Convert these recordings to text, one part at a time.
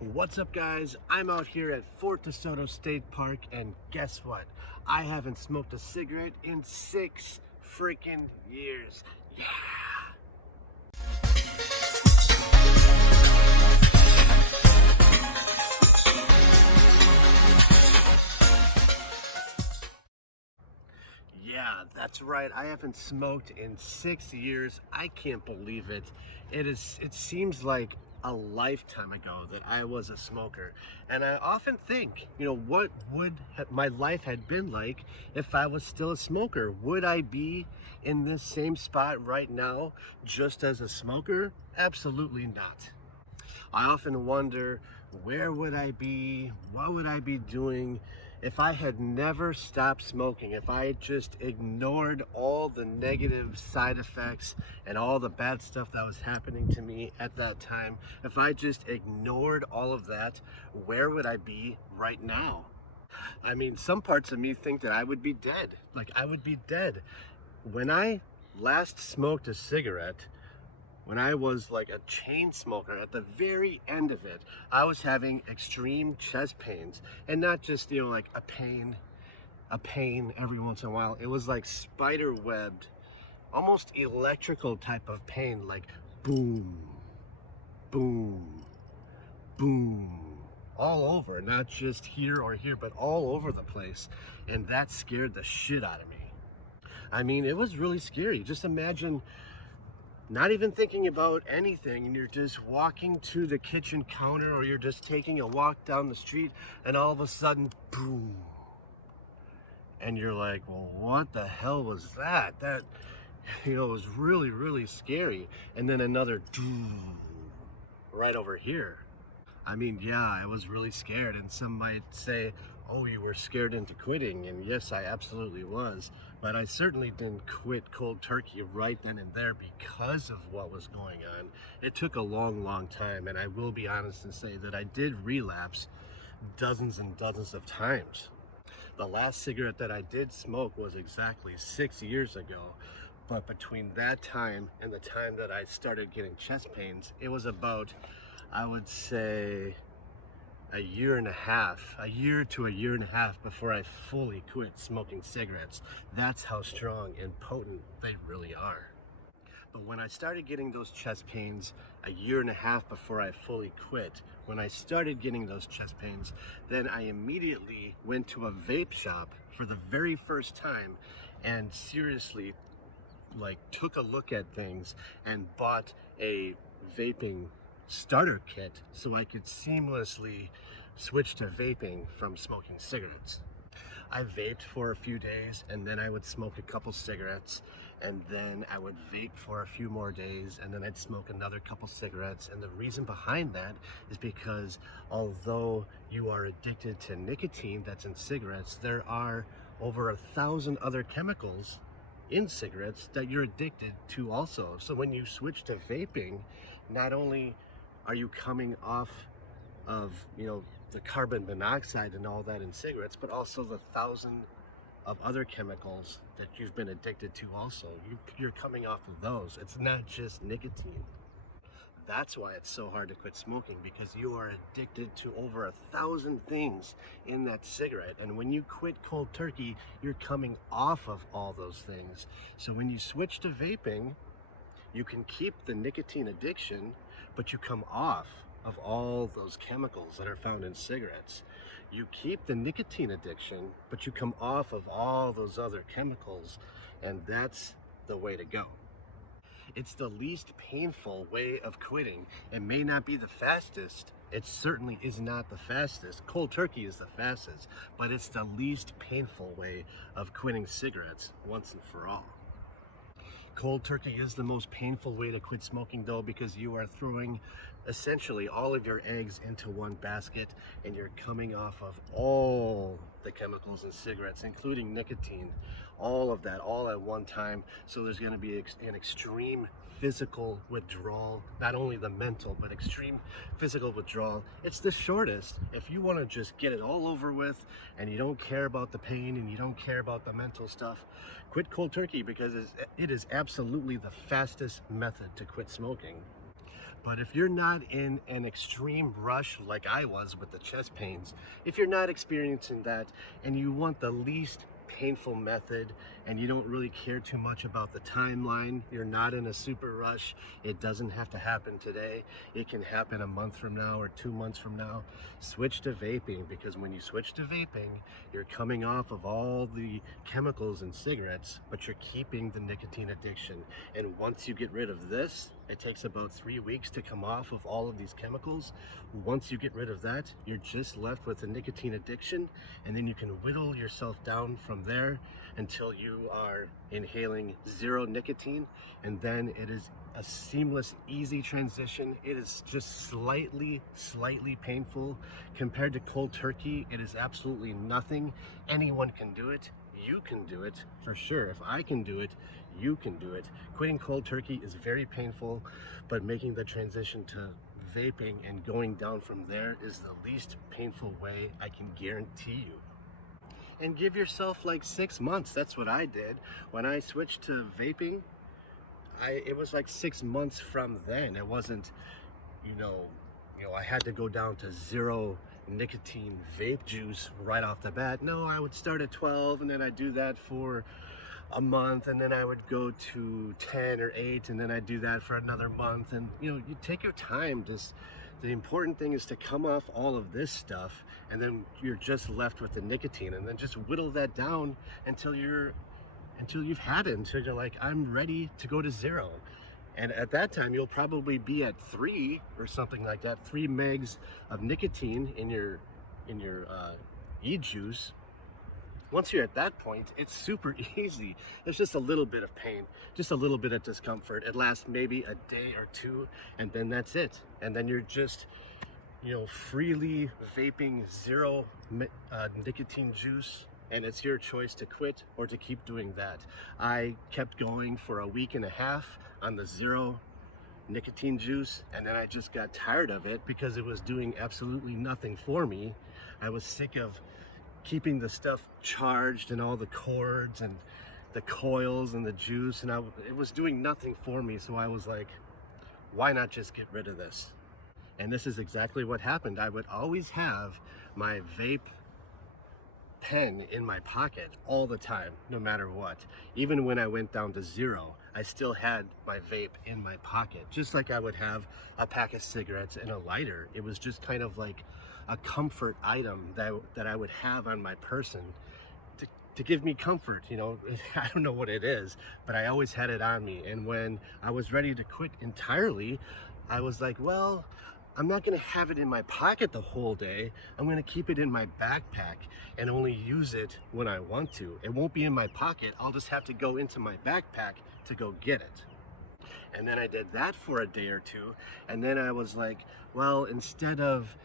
What's up, guys? I'm out here at Fort DeSoto State Park, and guess what? I haven't smoked a cigarette in 6 freaking years. Yeah! Yeah, that's right. I haven't smoked in 6 years. I can't believe it. It seems like a lifetime ago that I was a smoker. And I often think, what would my life had been like if I was still a smoker? Would I be in this same spot right now just as a smoker? Absolutely not. I often wonder, where would I be? What would I be doing if I had never stopped smoking? If I had just ignored all the negative side effects and all the bad stuff that was happening to me at that time, if I just ignored all of that, where would I be right now? I mean, some parts of me think that I would be dead. Like, I would be dead. When I last smoked a cigarette, when I was like a chain smoker, at the very end of it, I was having extreme chest pains, and not just, like a pain every once in a while. It was like spider webbed, almost electrical type of pain, like boom, boom, boom, all over, not just here or here, but all over the place. And that scared the shit out of me. I mean, it was really scary. Just imagine not even thinking about anything, and you're just walking to the kitchen counter, or you're just taking a walk down the street, and all of a sudden, boom. And you're like, well, what the hell was that? That, was really, really scary. And then another doom right over here. I mean, yeah, I was really scared, and some might say, oh, you were scared into quitting, and yes, I absolutely was, but I certainly didn't quit cold turkey right then and there because of what was going on. It took a long, long time, and I will be honest and say that I did relapse dozens and dozens of times. The last cigarette that I did smoke was exactly 6 years ago, but between that time and the time that I started getting chest pains, it was about, I would say, a year to a year and a half before I fully quit smoking cigarettes. That's how strong and potent they really are. But when I started getting those chest pains a year and a half before I fully quit, when I started getting those chest pains, then I immediately went to a vape shop for the very first time and seriously took a look at things and bought a vaping starter kit so I could seamlessly switch to vaping from smoking cigarettes. I vaped for a few days, and then I would smoke a couple cigarettes, and then I would vape for a few more days, and then I'd smoke another couple cigarettes. And the reason behind that is because although you are addicted to nicotine that's in cigarettes, there are over 1,000 other chemicals in cigarettes that you're addicted to also. So when you switch to vaping, not only are you coming off of, the carbon monoxide and all that in cigarettes, but also the 1,000 of other chemicals that you've been addicted to also. You're coming off of those. It's not just nicotine. That's why it's so hard to quit smoking, because you are addicted to over 1,000 things in that cigarette. And when you quit cold turkey, you're coming off of all those things. So when you switch to vaping, you can keep the nicotine addiction, but you come off of all those chemicals that are found in cigarettes. You keep the nicotine addiction, but you come off of all those other chemicals, and that's the way to go. It's the least painful way of quitting. It may not be the fastest. It certainly is not the fastest. Cold turkey is the fastest, but it's the least painful way of quitting cigarettes once and for all. Cold turkey is the most painful way to quit smoking, though, because you are throwing essentially all of your eggs into one basket, and you're coming off of all the chemicals in cigarettes, including nicotine, all of that, all at one time. So there's going to be an extreme physical withdrawal, not only the mental, but extreme physical withdrawal. It's the shortest. If you want to just get it all over with, and you don't care about the pain, and you don't care about the mental stuff, quit cold turkey, because it is absolutely the fastest method to quit smoking. But if you're not in an extreme rush like I was with the chest pains, if you're not experiencing that and you want the least painful method and you don't really care too much about the timeline, you're not in a super rush, it doesn't have to happen today, it can happen a month from now or 2 months from now, switch to vaping. Because when you switch to vaping, you're coming off of all the chemicals in cigarettes, but you're keeping the nicotine addiction. And once you get rid of this, it takes about 3 weeks to come off of all of these chemicals. Once you get rid of that, you're just left with a nicotine addiction, and then you can whittle yourself down from there until you are inhaling zero nicotine, and then it is a seamless, easy transition. It is just slightly painful. Compared to cold turkey, it is absolutely nothing. Anyone can do it. You can do it for sure. If I can do it, you can do it. Quitting cold turkey is very painful, but making the transition to vaping and going down from there is the least painful way, I can guarantee you. And give yourself like 6 months. That's what I did. When I switched to vaping, it was like 6 months from then. It wasn't, I had to go down to zero nicotine vape juice right off the bat. No, I would start at 12 and then I'd do that for a month, and then I would go to 10 or 8, and then I'd do that for another month. And you take your time. Just the important thing is to come off all of this stuff, and then you're just left with the nicotine, and then just whittle that down until you've had it, until you're like, I'm ready to go to zero. And at that time, you'll probably be at 3 or something like that, 3 megs of nicotine in your e-juice. Once you're at that point, it's super easy. There's just a little bit of pain, just a little bit of discomfort. It lasts maybe a day or 2, and then that's it. And then you're just, freely vaping zero nicotine juice, and it's your choice to quit or to keep doing that. I kept going for a week and a half on the zero nicotine juice, and then I just got tired of it because it was doing absolutely nothing for me. I was sick of keeping the stuff charged and all the cords and the coils and the juice, and it was doing nothing for me. So I was like, why not just get rid of this? And this is exactly what happened. I would always have my vape pen in my pocket all the time, no matter what. Even when I went down to zero, I still had my vape in my pocket, just like I would have a pack of cigarettes and a lighter. It was just kind of like a comfort item that I would have on my person to give me comfort. I don't know what it is, but I always had it on me. And when I was ready to quit entirely, I was like, well, I'm not going to have it in my pocket the whole day. I'm going to keep it in my backpack and only use it when I want to. It won't be in my pocket. I'll just have to go into my backpack to go get it. And then I did that for a day or 2. And then I was like, well, instead of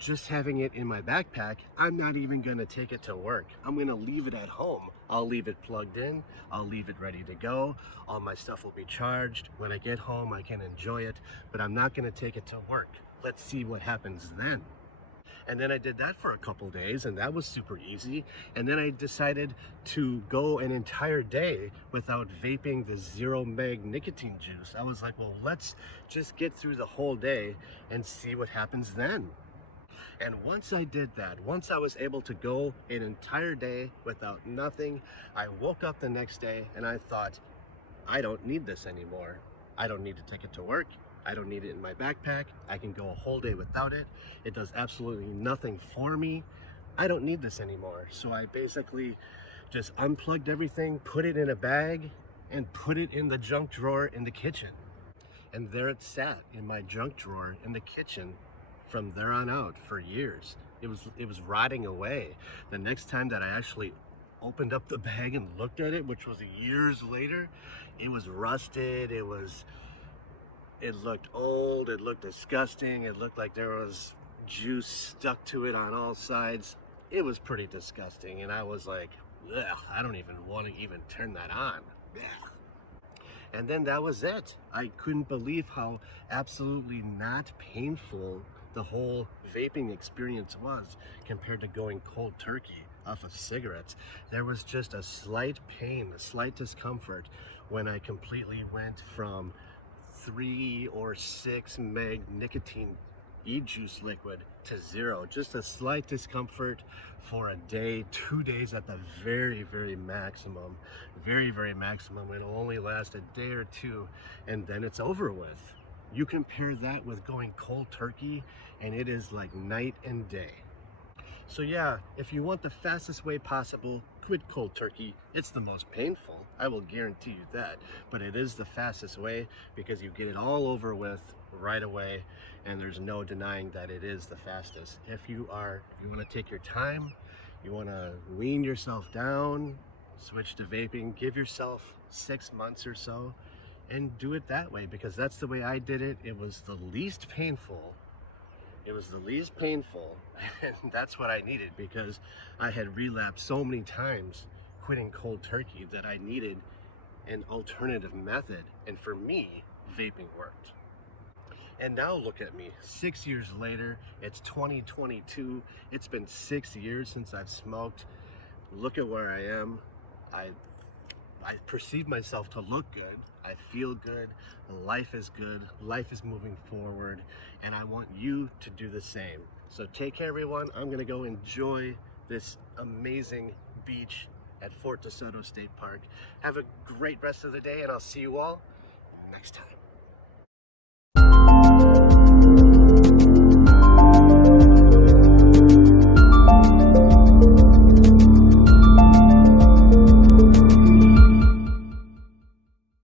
just having it in my backpack, I'm not even going to take it to work. I'm going to leave it at home. I'll leave it plugged in. I'll leave it ready to go. All my stuff will be charged. When I get home, I can enjoy it, but I'm not going to take it to work. Let's see what happens then. And then I did that for a couple days, and that was super easy. And then I decided to go an entire day without vaping the zero meg nicotine juice. I was like, well, let's just get through the whole day and see what happens then. And once I did that, once I was able to go an entire day without nothing, I woke up the next day and I thought, I don't need this anymore. I don't need to take it to work. I don't need it in my backpack. I can go a whole day without it. It does absolutely nothing for me. I don't need this anymore. So I basically just unplugged everything, put it in a bag, and put it in the junk drawer in the kitchen. And there it sat in my junk drawer in the kitchen from there on out for years. It was rotting away. The next time that I actually opened up the bag and looked at it, which was years later, it was rusted. It looked old, it looked disgusting, it looked like there was juice stuck to it on all sides. It was pretty disgusting, and I was like, ugh, I don't even want to even turn that on. Ugh. And then that was it. I couldn't believe how absolutely not painful the whole vaping experience was compared to going cold turkey off of cigarettes. There was just a slight pain, a slight discomfort when I completely went from 3 or 6 meg nicotine e-juice liquid to 0. Just a slight discomfort for a day, 2 days at the very maximum. Very maximum. It'll only last a day or two, and then it's over with. You compare that with going cold turkey, and it is like night and day. So yeah, if you want the fastest way possible, quit cold turkey. It's the most painful, I will guarantee you that, but it is the fastest way because you get it all over with right away, and there's no denying that it is the fastest. If you want to take your time, you want to wean yourself down, switch to vaping, give yourself 6 months or so, and do it that way, because that's the way I did it. It was the least painful. And that's what I needed, because I had relapsed so many times quitting cold turkey that I needed an alternative method, and for me, vaping worked. And now look at me, 6 years later, it's 2022, it's been 6 years since I've smoked. Look at where I am. I perceive myself to look good, I feel good, life is good, life is moving forward, and I want you to do the same. So take care, everyone. I'm gonna go enjoy this amazing beach at Fort DeSoto State Park. Have a great rest of the day, and I'll see you all next time.